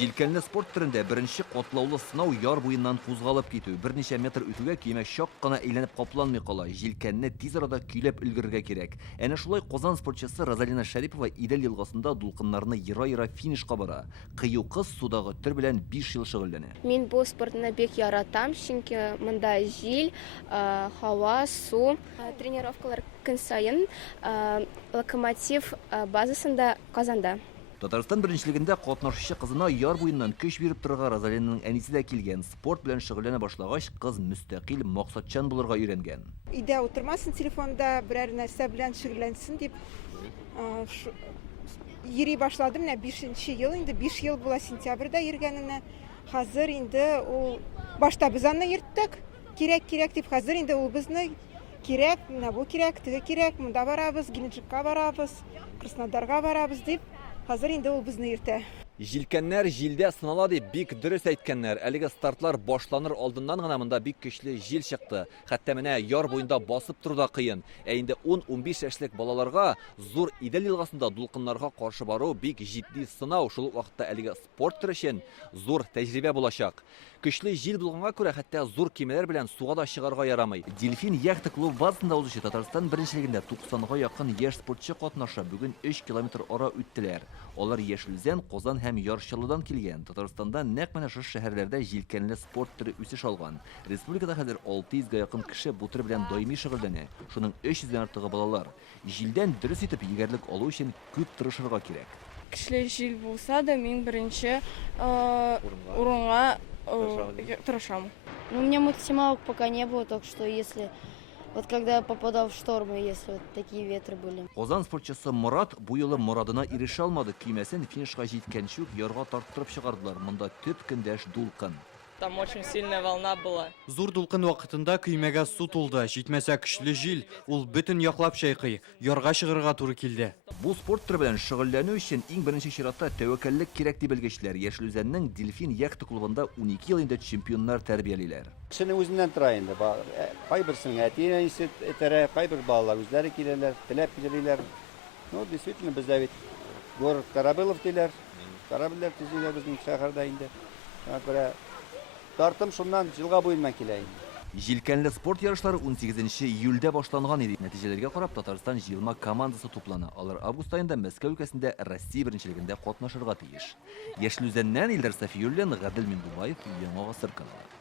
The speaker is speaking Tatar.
Җилкәнле спорт түрендә беренче катлаулы сынау яр буеннан кузгалып китү. Берничә метр үтүгә киемә чак кына әйләнеп капланмый кала. Җилкәнне тиз арада көйләп өлгерергә кирәк. Әнә шулай Казан спортчысы Розалина Шәрипова Идел елгасында дулкыннарны ера-ера финишка бара. Кыю кыз судагы төр белән 5 ел шөгыльләнә. Мин бу спортны бик яратам, чөнки монда җил, һава, су. Тренировкалар көн сайын Локомотив базасында Казанда. Татарстан беренчелегендә катнашучы кызына яр буеннан көч биреп торырга Розалинаның әнисе дә килгән. Спорт белән шөгыльләнә башлагач, кыз мөстәкыйль, максатчан булырга өйрәнгән. Өйдә утырмасын, телефонда берәр нәрсә белән шөгыльләнсен дип йөри башладым. 5нче ел инде, 5 ел була сентябрьдә йөргәненә. Хәзер инде ул башта без аны йөрттек. Кирәк дип, хәзер инде ул безне кирәк, менә бу кирәк, теге кирәк, монда барабыз, Генеджикка барабыз, Краснодарга барабыз дип. Хәзер инде ул безне йөртә. Җилкәннәр җилдә сынала дип бик дөрес әйткәннәр. Әлеге стартлар башланыр алдыннан гына монда бик көчле җил чыкты. Хәтта менә яр буенда басып торуда кыен. Ә инде 10-15 яшьлек балаларга зур Идел елгасында дулкыннарга каршы бару бик җитди сынау. Шул ук вакытта әлеге спорт түры өчен зур тәҗрибә булачак. Көчле җил булганга күрә хәтта зур кемәләр белән суга да чыгарга ярамый. Дельфин яхта клуб базасында узучы Татарстан беренчелегендә 90-га якын яшь спортчы катнаша. Бүген 3 километр ара үттеләр. Алар Яшелзән, Казан һәм Ярчылыдан килгән. Татарстанда нәкъ менә шушы шәһәрләрдә җилкәнле спорт түре үсеш алган. Республикада хәзер 600-га якын кеше бу төр белән даими шөгыльләнә. Шуның 300-дән артыгы балалар. Җилдән дөрес итеп егәрлек алу өчен күп тырышырга кирәк. Көчле җил булса да, мин беренче урынга тырышам. Ну, у меня максималок пока не было, так что если вот когда я попадал в штормы, если вот такие ветры были. Казан спортчысы Мурат бу юлы морадына ирешә алмады. Көймәсен финишка җиткәнче ярга тарттырып чыгардылар. Монда төп көндәш дулкын. Там очень сильная волна была. Зур дулкын вакытында көймәгә су тулды. Җитмәсә көчле җил, ул бөтен яклап чайкый. Ярга чыгырга туры килде. Бу спорт түре белән шөгыльләнү өчен иң беренче чиратта тәвәккәллек кирәк дип белгечләр. Яшелүзәннең Дельфин яхта клубында 12 ел инде чемпионнар тәрбиялиләр. Кешенең үзеннән тора инде. Кайберсенең әтине итерә, кайбер балалар үзләре киләләр, теләп киләләр. Ну, действительно, бездә бит город Карабелов диләр. Корабльләр төзиләр безнең шәһәрдә инде. Шуңа тартым шуннан җылга буеннан килә инде. Җилкәнле спорт ярышлары 18 июльдә башланган иде. Нәтиҗәләргә карап Татарстан җыелма командасы туплана. Алар август аенда Мәскәү өлкәсендә Россия беренчелегендә катнашырга тиеш. Яшелүзәннән Илдар Сафиуллин, Гадел Миндубаев, Яңа Гасыр каналы.